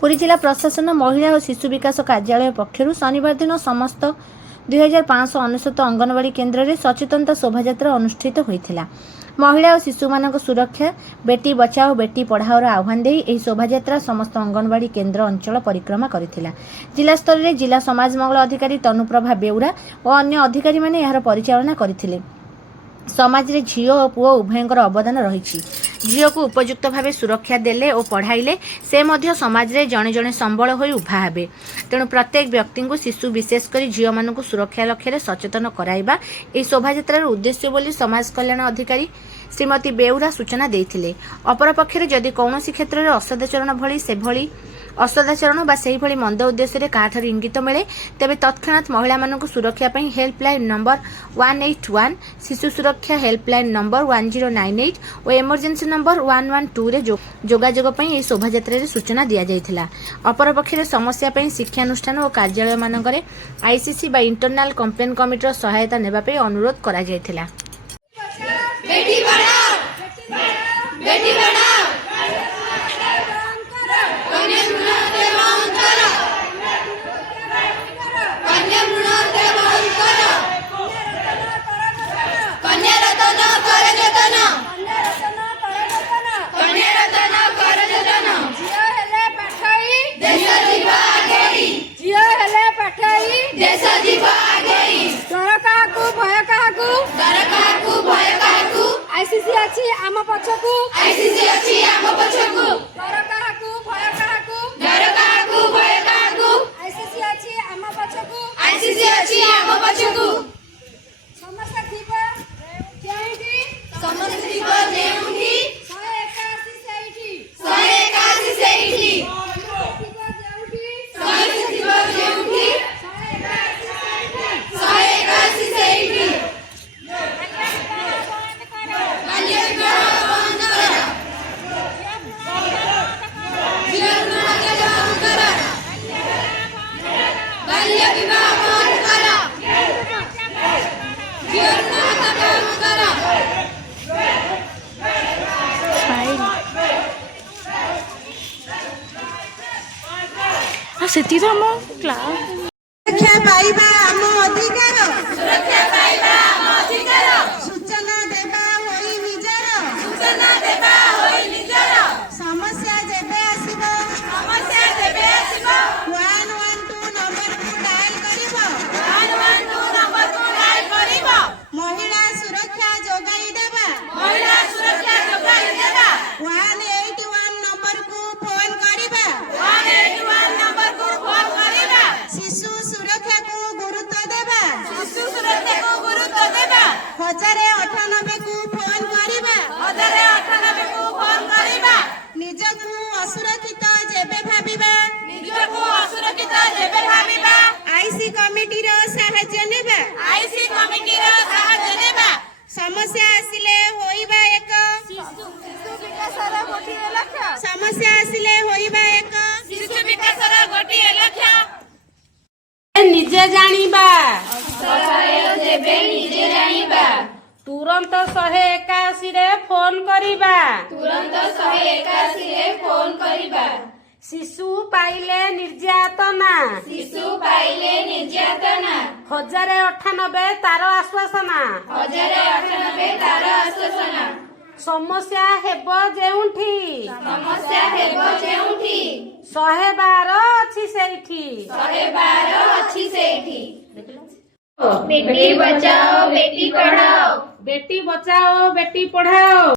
पुरी जिला प्रशासन महिला और शिशु विकास कार्यालय पक्षर शनिवार दिन समस्त 2599 अंगनवाड़ी केन्द्र में सचेतनता शोभायात्रा अनुष्ठित होता। महिला और शिशु मान सुरक्षा बेटी बचाओ बेटी पढ़ाओ आह्वान दे यह शोभायात्रा समस्त अंगनवाड़ी केन्द्र अंचल परिक्रमा करथिला। जिला स्तर में जिला समाज मंगल अधिकारी तनुप्रभा बेउरा और अन्य अधिकारी माने यार परिचालना करथिले। समाज रे झियो और पुओ उभयंकर अवदान रही। झियो को उपयुक्त भाव सुरक्षा देले और पढ़ाइले से मध्य समाज रे जणे जणे संबल होई उभा हेबे। तेणु प्रत्येक व्यक्ति को शिशु विशेषकर झियो मान सुरक्षा लक्ष्य सचेतन कराइबा एही शोभायात्रार उद्देश्य बोली समाज कल्याण अधिकारी श्रीमती बेउरा सूचना देइथिले। अपरपक्षे जदि कौनसी क्षेत्र में असदाचरण भली से भली असदाचरण बा सेही भली मंद उद्देश्य काठार इंगित मिले तेबे तत्क्षणात महिला मानक सुरक्षा पई हेल्पलाइन नंबर 181 शिशु सुरक्षा हेल्पलाइन नंबर 1098 और इमरजेंसी नंबर 112 रे जोगाजोग पई एही शोभायात्रा रे सूचना दिया जायथिला। अपरपक्षे समस्या पई शिक्षानुष्ठान और कार्यालय मानकरे आईसीसी बा इंटरनल कंप्लेन कमिटीर सहायता नेबा पई अनुरोध करा जायथिला। बेटी पढ़ाओ बेटी पढ़ाओ आईसीसी अछि आम पछकु आईसीसी अछि आम पछकु डर काहाकु भय काहाकु डर काहाकु भय काहाकु आईसीसी अछि आम पछकु आईसीसी अछि आम पछकु समस्या थिबा जेउठी समस्या थिबा जेउठी 181 सेइठी 181 सेइठी समस्या थिबा जेउठी 181 सेइठी सेती तो हम क्लास सुरक्षा पाइबा हम अधिकार सुरक्षा पाइबा हम अधिकार सूचना देबा होई निजर सूचना देबा होई निजर समस्या जेबे आसीबो 112 नंबर को डायल करिबो 112 नंबर को डायल करिबो महिला सुरक्षा जोगाई देबा महिला सुरक्षा जोगाई देबा 181 नंबर को फोन करिबा 181 नंबर को फोन करिबा शिशु सुरक्षा को गुरुत्व देबा शिशु सुरक्षा को गुरुत्व देबा 1098 को फोन करिबा 1098 को फोन करिबा निजକୁ असुरक्षित जेबे भाबिबा निजको असुरक्षित जेबे भाबिबा आईसी कमिटी रो साहाय्य नेबा आईसी कमिटी रो साहाय्य नेबा समस्या आसिले होइबा एक शिशु विकासर गोटिए लक्ष्य समस्या आसिले होइबा एक शिशु विकासर गोटिए लक्ष्य निजे जानिबा सहाय जेबे निजे जानिबा तुरंत 181 रे फोन करिबा तुरंत 181 रे फोन करिबा शिशु पाइले निर्यातना शिशु पाइले निर्यातना 1098 तार आश्वासना 1098 तार आश्वासना समस्या हेबो जेउठी समस्या हेबो जेउठी 112 अछि सेठी 112 अछि सेठी बेटी बचाओ बेटी पढ़ाओ बेटी बचाओ बेटी पढ़ाओ।